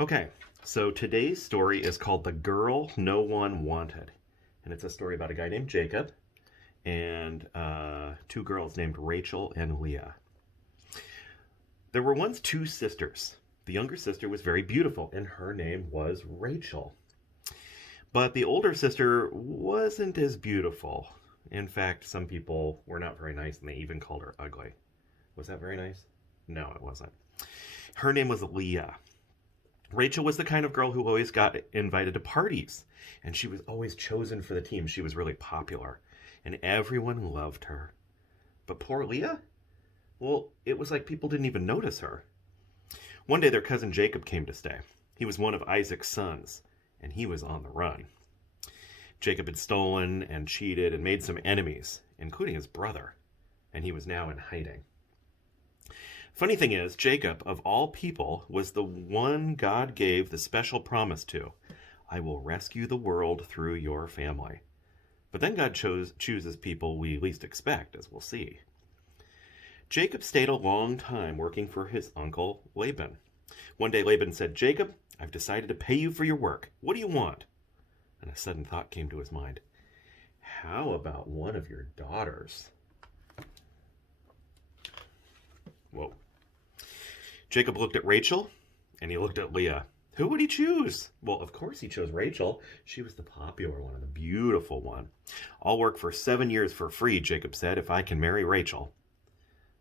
Okay, so today's story is called The Girl No One Wanted. And it's a story about a guy named Jacob and two girls named Rachel and Leah. There were once two sisters. The younger sister was very beautiful, and her name was Rachel. But the older sister wasn't as beautiful. In fact, some people were not very nice, and they even called her ugly. Was that very nice? No, it wasn't. Her name was Leah. Rachel was the kind of girl who always got invited to parties, and she was always chosen for the team. She was really popular, and everyone loved her. But poor Leah? Well, it was like people didn't even notice her. One day their cousin Jacob came to stay. He was one of Isaac's sons, and he was on the run. Jacob had stolen and cheated and made some enemies, including his brother, and he was now in hiding. Funny thing is, Jacob, of all people, was the one God gave the special promise to. I will rescue the world through your family. But then God chooses people we least expect, as we'll see. Jacob stayed a long time working for his uncle Laban. One day Laban said, Jacob, I've decided to pay you for your work. What do you want? And a sudden thought came to his mind. How about one of your daughters? Whoa. Jacob looked at Rachel, and he looked at Leah. Who would he choose? Well, of course he chose Rachel. She was the popular one, the beautiful one. I'll work for 7 years for free, Jacob said, if I can marry Rachel.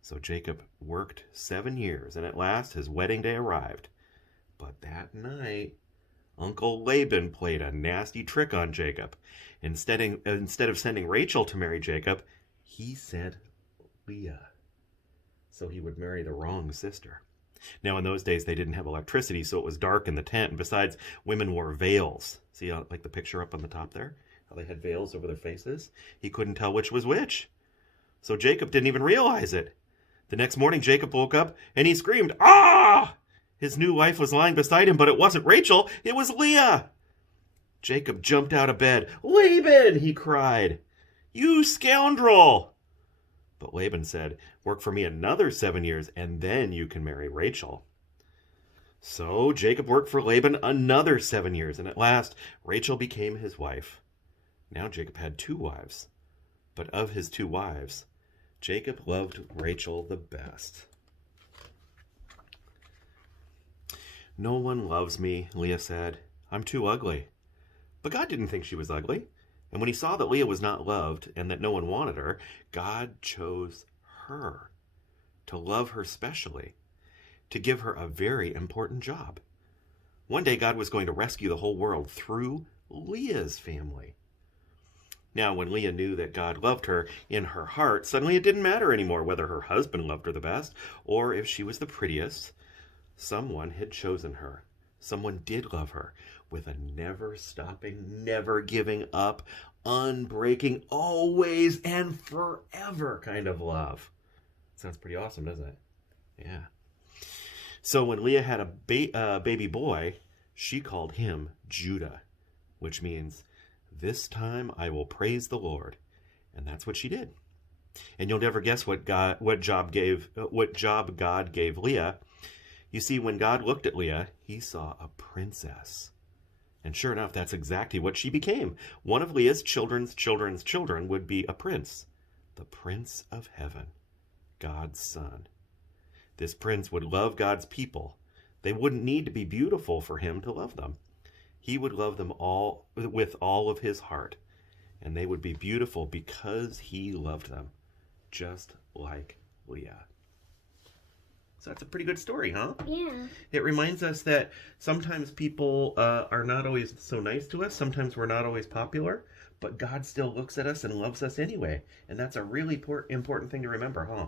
So Jacob worked 7 years, and at last his wedding day arrived. But that night, Uncle Laban played a nasty trick on Jacob. Instead of sending Rachel to marry Jacob, he sent Leah, so he would marry the wrong sister. Now, in those days, they didn't have electricity, so it was dark in the tent. And besides, women wore veils. See, like the picture up on the top there? How they had veils over their faces? He couldn't tell which was which. So Jacob didn't even realize it. The next morning, Jacob woke up, and he screamed, Ah! His new wife was lying beside him, but it wasn't Rachel. It was Leah. Jacob jumped out of bed. Laban, he cried. You scoundrel! But Laban said, work for me another 7 years, and then you can marry Rachel. So Jacob worked for Laban another 7 years, and at last Rachel became his wife. Now Jacob had 2 wives. But of his 2 wives, Jacob loved Rachel the best. No one loves me, Leah said. I'm too ugly. But God didn't think she was ugly. And when he saw that Leah was not loved and that no one wanted her, God chose her to love her specially, to give her a very important job. One day God was going to rescue the whole world through Leah's family. Now, when Leah knew that God loved her in her heart, suddenly it didn't matter anymore whether her husband loved her the best or if she was the prettiest. Someone had chosen her. Someone did love her with a never-stopping, never-giving up, unbreaking, always and forever kind of love. Sounds pretty awesome, doesn't it? Yeah. So when Leah had a baby boy, she called him Judah, which means, this time I will praise the Lord. And that's what she did. And you'll never guess what job God gave Leah. You see, when God looked at Leah, he saw a princess. And sure enough, that's exactly what she became. One of Leah's children's children would be a prince, the Prince of Heaven, God's son. This prince would love God's people. They wouldn't need to be beautiful for him to love them. He would love them all with all of his heart, and they would be beautiful because he loved them, just like Leah. So that's a pretty good story, huh? Yeah. It reminds us that sometimes people are not always so nice to us. Sometimes we're not always popular, but God still looks at us and loves us anyway. And that's a really important thing to remember, huh?